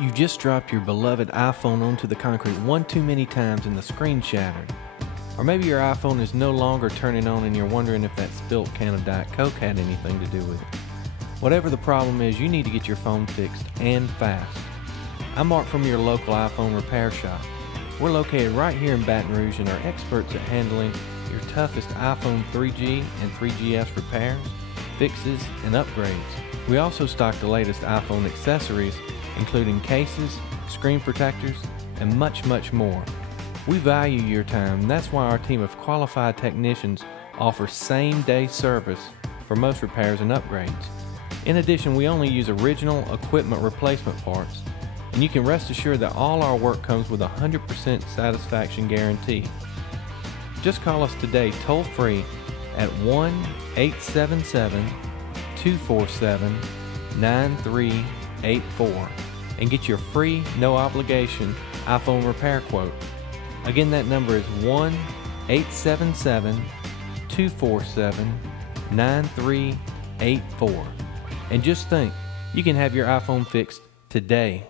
You've just dropped your beloved iPhone onto the concrete one too many times and the screen shattered. Or maybe your iPhone is no longer turning on and you're wondering if that spilt can of Diet Coke had anything to do with it. Whatever the problem is, you need to get your phone fixed, and fast. I'm Mark from your local iPhone repair shop. We're located right here in Baton Rouge and are experts at handling your toughest iPhone 3G and 3GS repairs, fixes, and upgrades. We also stock the latest iPhone accessories, including cases, screen protectors, and much more. We value your time, and that's why our team of qualified technicians offers same-day service for most repairs and upgrades. In addition, we only use original equipment replacement parts, and you can rest assured that all our work comes with a 100% satisfaction guarantee. Just call us today toll-free at 1-877-247-9384 and get your free, no-obligation iPhone repair quote. Again, that number is 1-877-247-9384. And just think, you can have your iPhone fixed today.